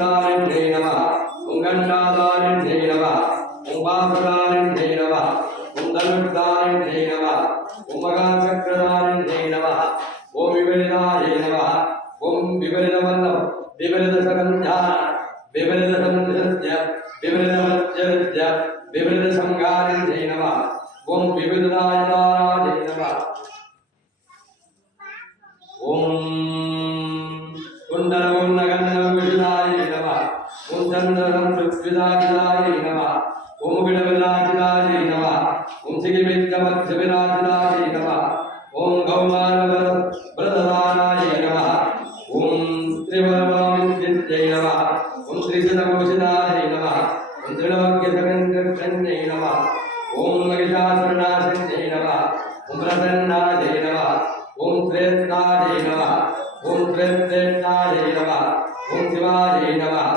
दारिण्यै नमः ओम गंडादारिण्यै नमः ओम वासदारिण्यै नमः ओम धनुर्दारिण्यै नमः ओम मगाचक्रदारिण्यै नमः ओम विवरिदायै नमः ओम विवरिदवल्लभ विवरिदसगन्ध्या विवरिदसंधृत्य विवरिदवज्रविद्य विवरिदसंगारिण्यै नमः ओम विवरिदायदारायै नमः ओम कुंडलम नगन्नम विदाय नमः ओम चंद्रम पृथ्वीदाय नमः ओम विडविदाय नमः ओम सिगिमित्तमध्यविदाय नमः ओम गौमानवरदानाय नमः ओम त्रिवरवामित्यै नमः ओम त्रिशतकोशिदाय नमः ओम त्रिलोक्यसगन्धक्षण्यै नमः ओम महिषासुरनाशिन्यै नमः ओम प्रसन्नाय नमः ओम त्रेताय नमः ओम त्रेताय नमः ओम शिवाय नमः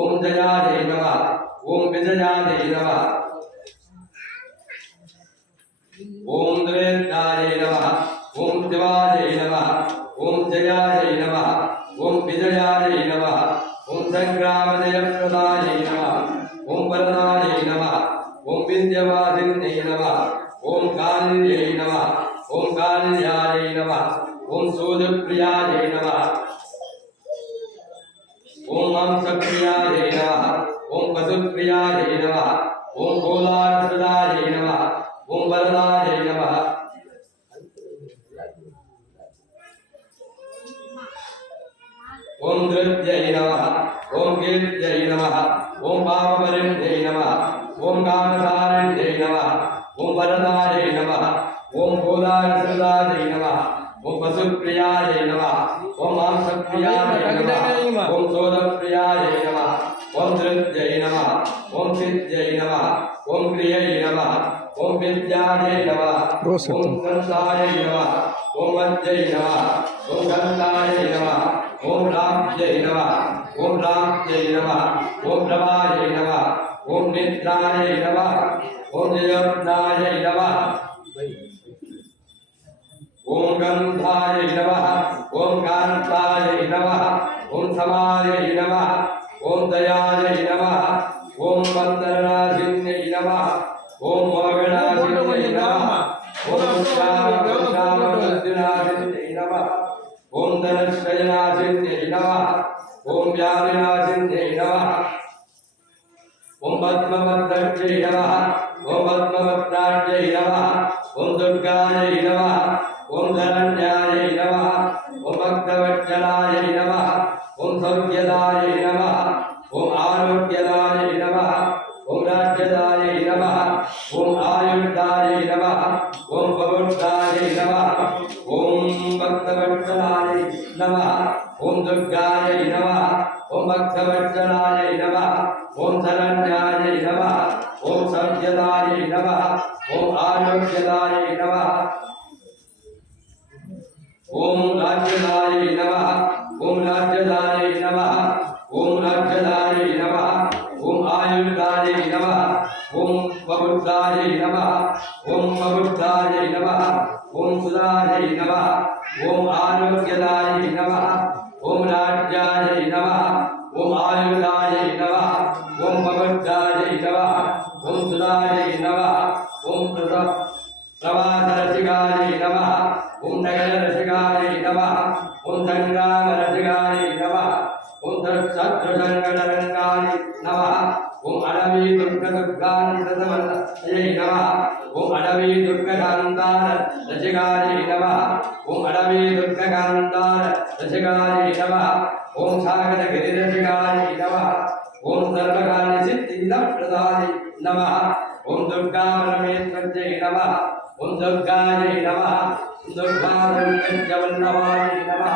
ओम जयाय नमः ओम विजयाय नमः ओम त्रेताय नमः ओम शिवाय नमः ओम जयाय नमः ओम विजयाय नमः ओम संग्रामजयप्रदाय नमः ओम वरदाय नमः ओम विद्यवासिन्यै नमः ओम कालिन्यै नमः ओम कालिन्याय नमः ओम सूर्यप्रियाय नमः ओम हंसप्रियाय नमः ओम वसुप्रियाय नमः ओम गोलार्धदाय नमः ओम वरदाय नमः ओम धृत्यै नमः ओम कीर्त्यै नमः ओम पापपरिण्यै नमः ओम कामसारिण्यै नमः ओम वरदाय नमः ओम गोलार्धदाय नमः ओम वसुप्रियाय नमः ओम हंसप्रियाय नमः ओम सोदप्रियाय नमः ओम धृत्यै नमः ओम सिद्ध्यै नमः ओम क्रियै नमः ओम विद्यायै नमः ओम गन्धाय नमः ओम वज्रै नमः ओम गन्धाय नमः ओम राम्यै नमः ओम राम्यै नमः ओम प्रभाय नमः ओम निद्राय नमः ओम जयज्ञाय नमः ओम गंधाय नमः ओम कांताय नमः ओम समाय नमः ओम दयाय नमः ओम वंदनासिन्यै नमः ओम मोगणासिन्यै नमः ओम श्यामवर्धनासिन्यै नमः ओम धनश्रयनासिन्यै नमः ओम व्याधिनासिन्यै नमः ओम पद्मवद्रक्ष्यै नमः ओम पद्मवक्त्रायै नमः ओम दुर्गायै नमः ओम धनन्याय नमः ओम भक्तवत्सलाय नमः ओम सौख्यदाय नमः ओम आरोग्यदाय नमः ओम राज्यदाय नमः ओम आयुर्दाय नमः ओम पवुर्दाय नमः ओम भक्तवत्सलाय नमः ओम दुर्गाय नमः ओम भक्तवत्सलाय नमः ओम धनन्याय नमः ओम सौख्यदाय नमः ओम आरोग्यदाय नमः ओम राज्यदाय नमः ओम राज्यदाय नमः ओम राज्यदाय नमः ओम आयुर्दाय नमः ओम पवुर्दाय नमः ओम पवुर्दाय नमः ओम सुदाय नमः ओम आरोग्यदाय नमः ओम राज्याय नमः ओम आयुर्दाय नमः ओम पवुर्दाय नमः ओम सुदाय नमः ओम प्रवासरसिकाय नमः ओम नगररसिकाय नमः ओम संग्रामरसिकाय नमः ओम शत्रुसंकटरंगाय नमः ओम अडवी दुर्गदुर्गान्तसमये नमः ओम अडवी दुर्गकान्तार रसिकाय नमः ओम अडवी दुर्गकान्तार रसिकाय नमः ओम सागरगिरिरसिकाय नमः ओम सर्वकार्यसिद्धिप्रदाय नमः ओम दुर्गा परमेश्वर्यै नमः ओम दुर्गायै नमः दुर्गावल्लभाय नमः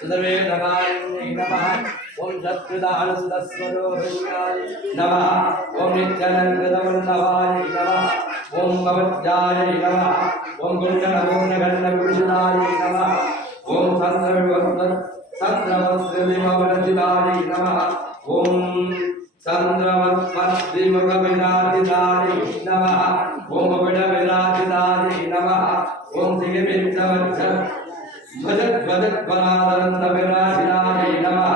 सुदवेदकारिण्यै नमः ओम शत्रुदानन्दस्वरूपिण्याय नमः ओम नित्यानन्दवल्लभाय नमः ओम भवत्याय नमः ओम गुण्डनपूर्णगण्डभूषिताय नमः ओम चन्द्रवस्त्रविमवरचिताय नमः ओम चन्द्रवस्त्रविमवरचिताय नमः ओम विडविराजिताय नमः ओम सिगिमित्तवत्स भजत भजत वरानंद विराजिताय नमः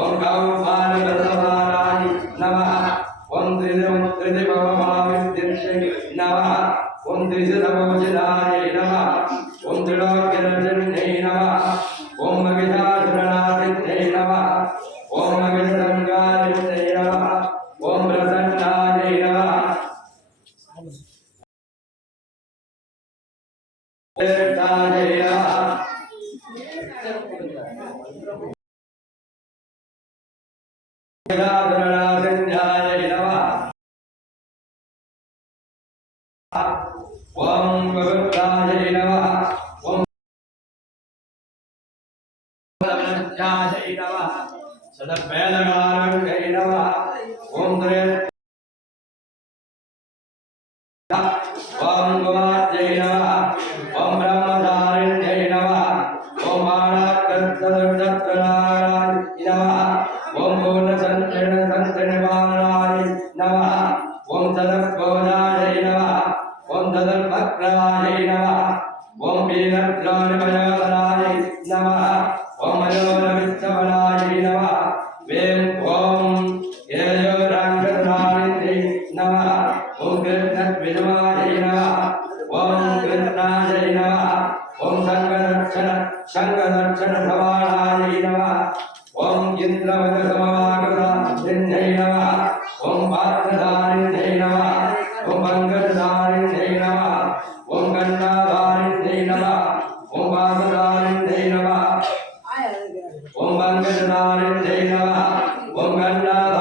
ओम गौमानवद गदाधरणासंध्याय नमः ओम भगवताय नमः ओम भगवताय नमः सदवेदगारण्यै नमः ओम ओम गुमात्यै नमः ओम ब्रह्मचारिण्यै नमः ओम माणाकर्तृनारायणाय नमः ओम पूर्णसंचरणसंचरणवाणाय नमः ओम तदभोजाय नमः ओम तदभक्राय नमः ओम वीरद्रोणमयोधराय नमः ओम मयोरवित्तवनाय नमः वें ओम येयोराङ्गधारिण्यै नमः ओम कृष्णद्विजमाय नमः ओम कृष्णाय नमः ओम शङ्खदर्शन सवाणाय नमः ओम इन्द्रवदसमागताय नमः ओम पात्रधारिण्यै नमः ओम पंकजधारिण्यै नमः ओम गन्धाधारिण्यै नमः ओम पात्रधारिण्यै नमः ओम पंकजधारिण्यै नमः ओम गन्धाधारिण्यै